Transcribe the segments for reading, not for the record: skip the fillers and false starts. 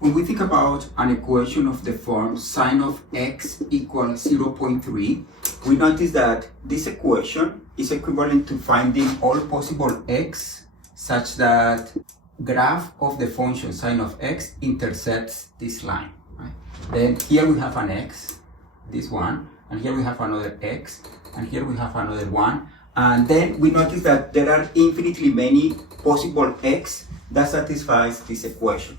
When we think about an equation of the form sine of x equals 0.3, we notice that this equation is equivalent to finding all possible x such that graph of the function sine of x intersects this line. Right? Then here we have an x, this one, and here we have another x, and here we have another one. And then we notice that there are infinitely many possible x that satisfies this equation.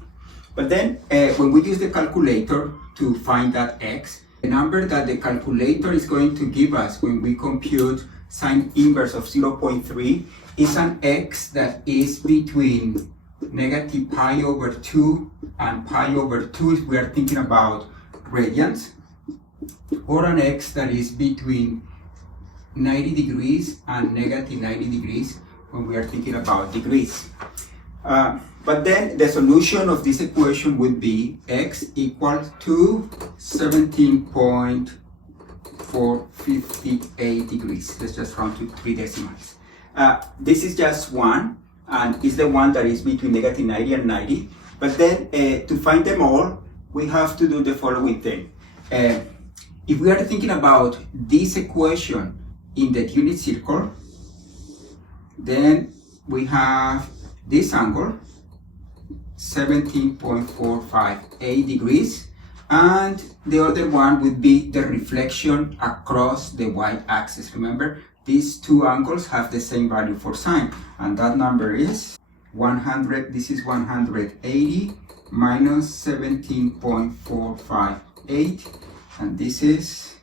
But then when we use the calculator to find that x, the number that the calculator is going to give us when we compute sine inverse of 0.3 is an x that is between negative pi over 2 and pi over 2 if we are thinking about radians, or an x that is between 90 degrees and negative 90 degrees when we are thinking about degrees. But then the solution of this equation would be x equals to 17.458 degrees. Let's just round to 3 decimals. This is just one, and is the one that is between negative 90 and 90. But then to find them all, we have to do the following thing. If we are thinking about this equation in the unit circle, then we have this angle, 17.458 degrees, and the other one would be the reflection across the y-axis. Remember, these two angles have the same value for sine, and that number is 100. This is 180 minus 17.458, and this is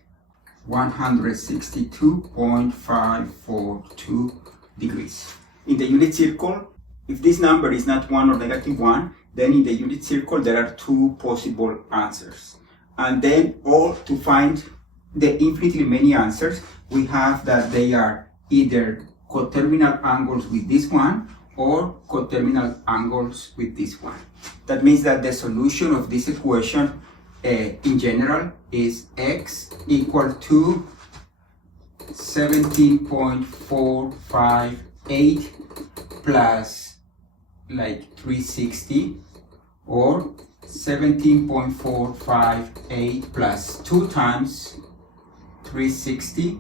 162.542 degrees. In the unit circle, if this number is not 1 or negative 1, then in the unit circle there are two possible answers. And then all to find the infinitely many answers, we have that they are either coterminal angles with this one or coterminal angles with this one. That means that the solution of this equation in general is x equal to 17.458 plus like 360, or 17.458 plus 2 times 360,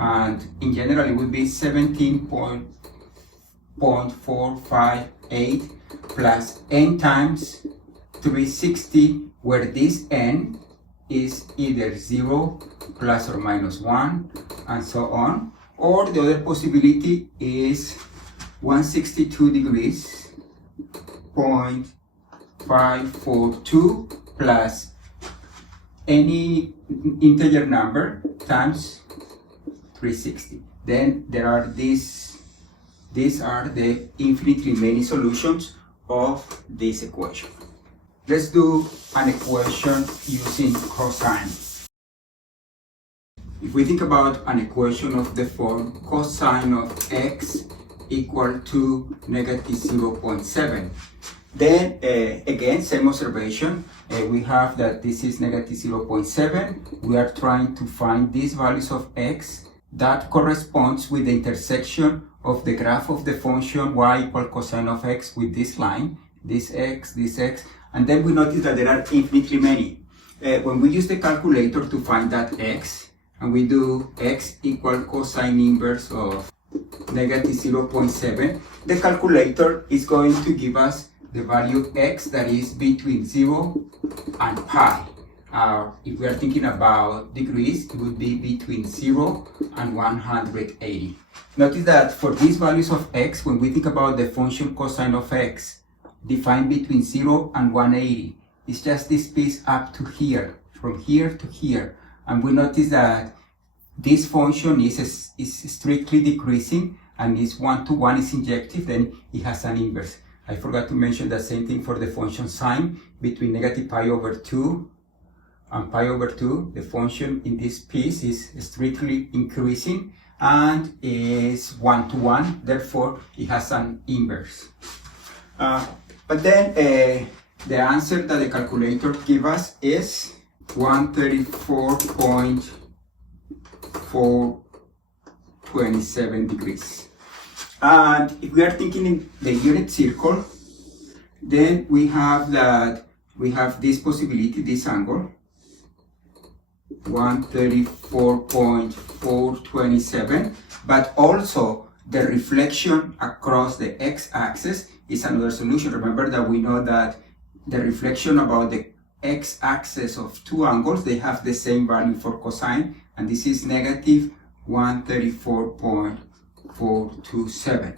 and in general it would be 17.458 plus n times 360, where this n is either 0, plus or minus 1, and so on. Or the other possibility is 162 degrees, 0.542 plus any integer number times 360. Then there are these are the infinitely many solutions of this equation. Let's do an equation using cosine. If we think about an equation of the form cosine of x equal to negative 0.7, then again, same observation, we have that this is negative 0.7. We are trying to find these values of x that corresponds with the intersection of the graph of the function y equal cosine of x with this line, this x, and then we notice that there are infinitely many. When we use the calculator to find that x, and we do x equal cosine inverse of negative 0.7, the calculator is going to give us the value x that is between 0 and pi. If we are thinking about degrees, it would be between 0 and 180. Notice that for these values of x, when we think about the function cosine of x defined between 0 and 180, it's just this piece up to here, from here to here. And we notice that this function is strictly decreasing, and is 1 to 1 is injective, then it has an inverse. I forgot to mention the same thing for the function sine between negative pi over 2 and pi over 2. The function in this piece is strictly increasing and is 1 to 1, therefore it has an inverse. But then the answer that the calculator gives us is 134.427 degrees. And if we are thinking in the unit circle, then we have that we have this possibility, this angle, 134.427, but also the reflection across the x-axis is another solution. Remember that we know that the reflection about the x-axis of two angles, they have the same value for cosine, and this is negative 134.427.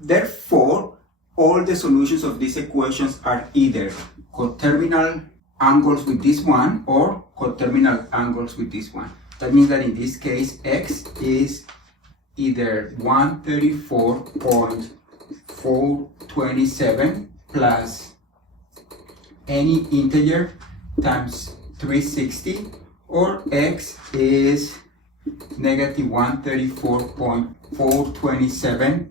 Therefore, all the solutions of these equations are either coterminal angles with this one or coterminal angles with this one. That means that in this case, x is either 134.427 plus any integer times 360, or x is negative 134.427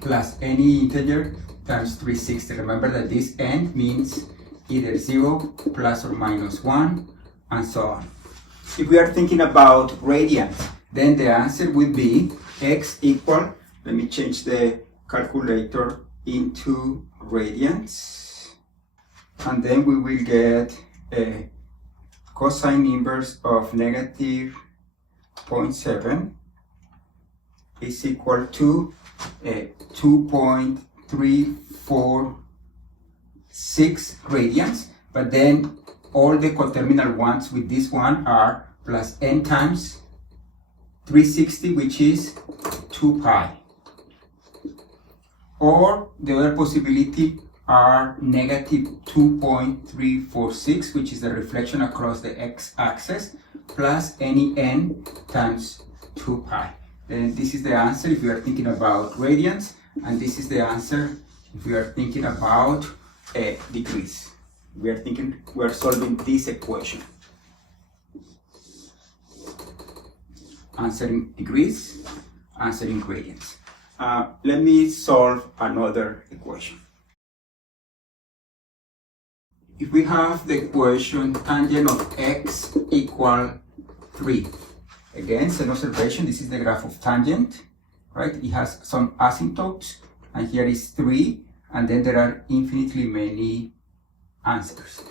plus any integer times 360. Remember that this end means either 0, plus or minus 1, and so on. If we are thinking about radians, then the answer would be x equal, let me change the calculator into radians, and then we will get a cosine inverse of negative 0.7 is equal to 2.346 radians, but then all the coterminal ones with this one are plus n times 360, which is 2 pi. Or the other possibility are negative 2.346, which is the reflection across the x-axis, plus any n times 2 pi. Then this is the answer if we are thinking about radians, and this is the answer if we are thinking about degrees. We are solving this equation. Answering degrees, answering radians. Let me solve another equation. If we have the equation tangent of x equal 3, again, same observation, this is the graph of tangent, right? It has some asymptotes, and here is 3, and then there are infinitely many answers.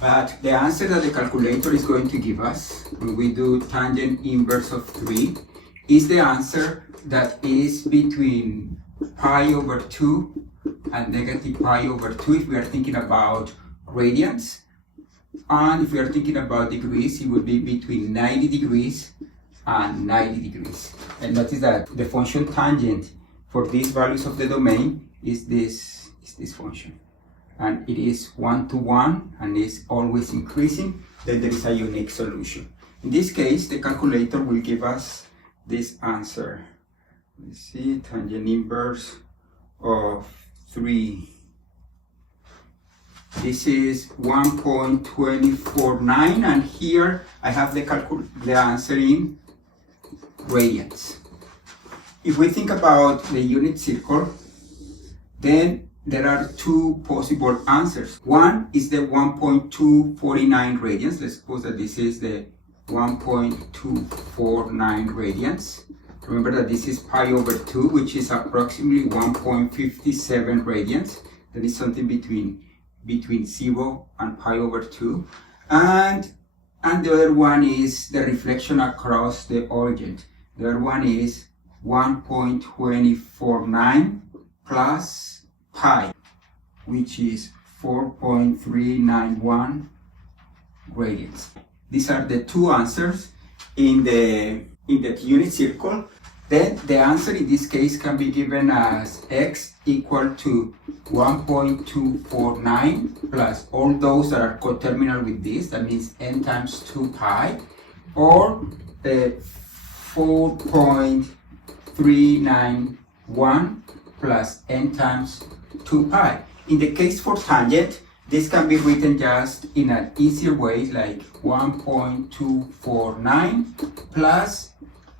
But the answer that the calculator is going to give us when we do tangent inverse of 3 is the answer that is between pi over 2 and negative pi over 2 if we are thinking about radians. And if we are thinking about degrees, it would be between 90 degrees and 90 degrees. And notice that the function tangent for these values of the domain is this function. And it is 1 to 1 and is always increasing, then there is a unique solution. In this case, the calculator will give us this answer. Let's see, tangent inverse of 3. This is 1.249, and here I have the answer in radians. If we think about the unit circle, then there are two possible answers. One is the 1.249 radians. Let's suppose that this is the 1.249 radians. Remember that this is pi over 2, which is approximately 1.57 radians. That is something between 0 and pi over 2. And the other one is the reflection across the origin. The other one is 1.249 plus pi, which is 4.391 radians. These are the two answers in the unit circle. Then the answer in this case can be given as x equal to 1.249 plus all those that are coterminal with this, that means n times 2 pi, or 4.391 plus n times 2 pi. In the case for tangent, this can be written just in an easier way, like 1.249 plus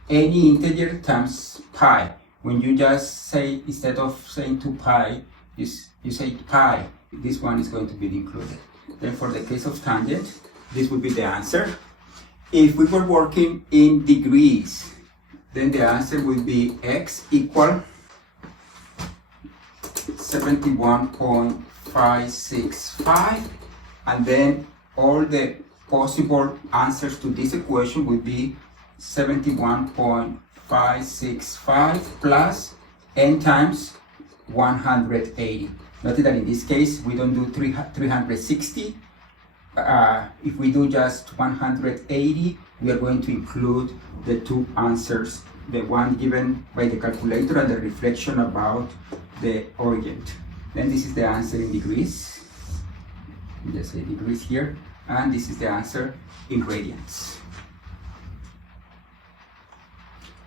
any integer times pi. When you just say, instead of saying 2 pi, you say pi, this one is going to be included. Then for the case of tangent, this would be the answer. If we were working in degrees, then the answer would be x equal 71.5 1.565, and then all the possible answers to this equation would be 71.565 plus n times 180. Notice that in this case we don't do 360. If we do just 180, we are going to include the two answers, the one given by the calculator and the reflection about the origin. Then this is the answer in degrees. Just say degrees here, and this is the answer in radians.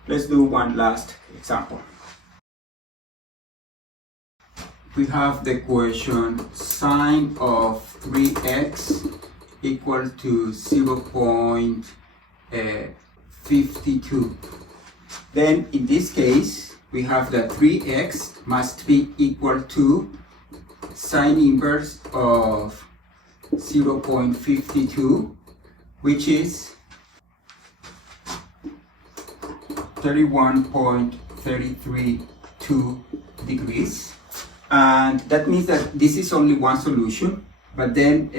Let's do one last example. We have the equation sine of 3x equal to 0.52. Then in this case, we have that 3x must be equal to sine inverse of 0.52, which is 31.332 degrees. And that means that this is only one solution, but then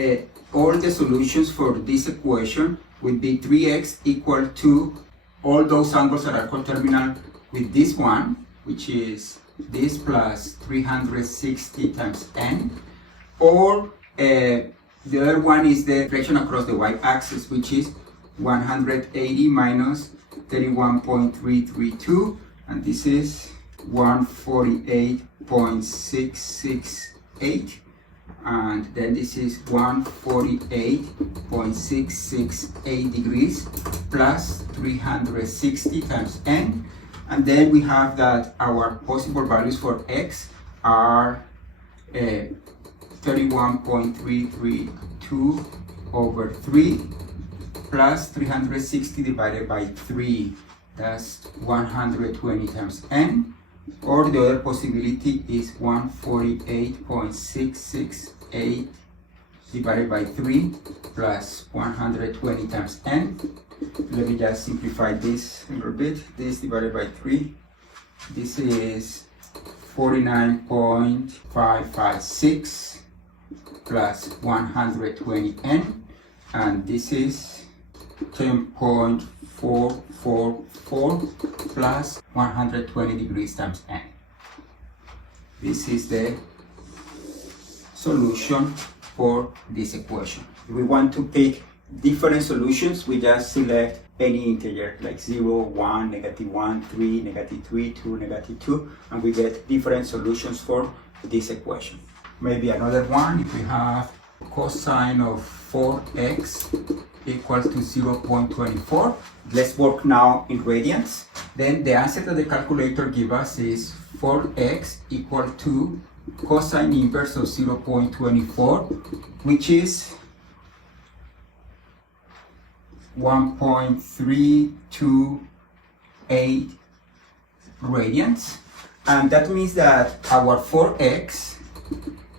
all the solutions for this equation would be 3x equal to all those angles that are coterminal with this one, which is this plus 360 times n, or the other one is the reflection across the y-axis, which is 180 minus 31.332, and this is 148.668, and then this is 148.668 degrees plus 360 times n, and then we have that our possible values for x are 31.332 over 3 plus 360 divided by 3, that's 120 times n. Or the other possibility is 148.668 divided by 3 plus 120 times n. Let me just simplify this a little bit. This divided by 3, this is 49.556 plus 120 n, and this is 10.444 plus 120 degrees times n. This is the solution for this equation. If we want to pick different solutions, we just select any integer like 0, 1, -1, 3, -3, 2, -2, and we get different solutions for this equation. Maybe another one, if we have cosine of 4x equals to 0.24. Let's work now in radians. Then the answer that the calculator gives us is 4x equal to cosine inverse of 0.24, which is 1.328 radians. And that means that our 4x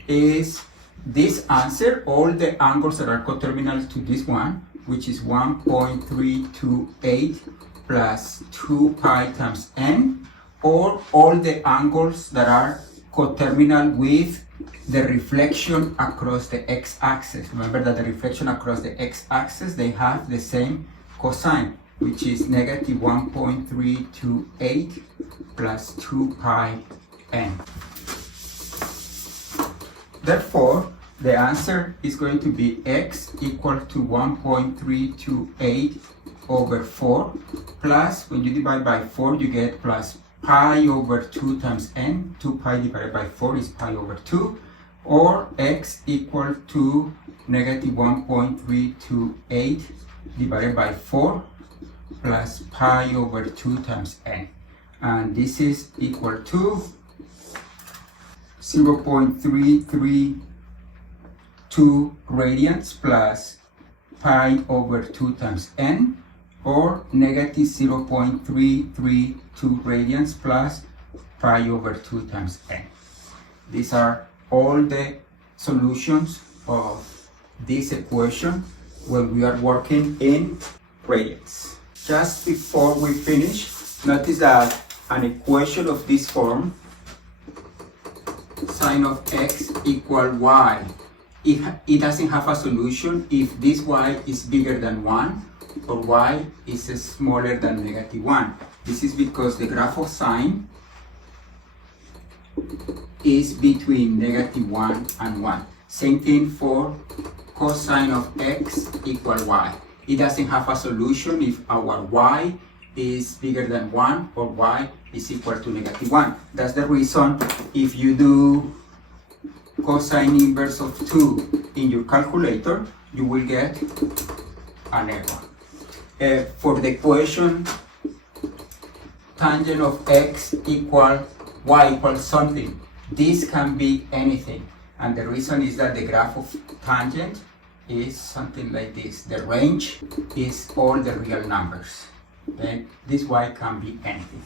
is this answer, all the angles that are coterminal to this one, which is 1.328 plus 2 pi times n, or all the angles that are coterminal with the reflection across the x-axis. Remember that the reflection across the x-axis, they have the same cosine, which is negative 1.328 plus 2 pi n. Therefore, the answer is going to be x equal to 1.328 over 4 plus, when you divide by 4, you get plus pi over 2 times n. 2 pi divided by 4 is pi over 2, or x equal to negative 1.328 divided by 4 plus pi over 2 times n. And this is equal to 0.332 radians plus pi over 2 times n, or negative 0.332 radians plus pi over 2 times n. These are all the solutions of this equation when we are working in radians. Just before we finish, notice that an equation of this form sine of x equal y. It doesn't have a solution if this y is bigger than 1 or y is smaller than -1. This is because the graph of sine is between -1 and 1. Same thing for cosine of x equal y. It doesn't have a solution if our y is bigger than 1 or y is equal to -1. That's the reason if you do cosine inverse of 2 in your calculator, you will get an error. For the equation tangent of x equal y equals something, this can be anything. And the reason is that the graph of tangent is something like this. The range is all the real numbers. Then this y can be anything.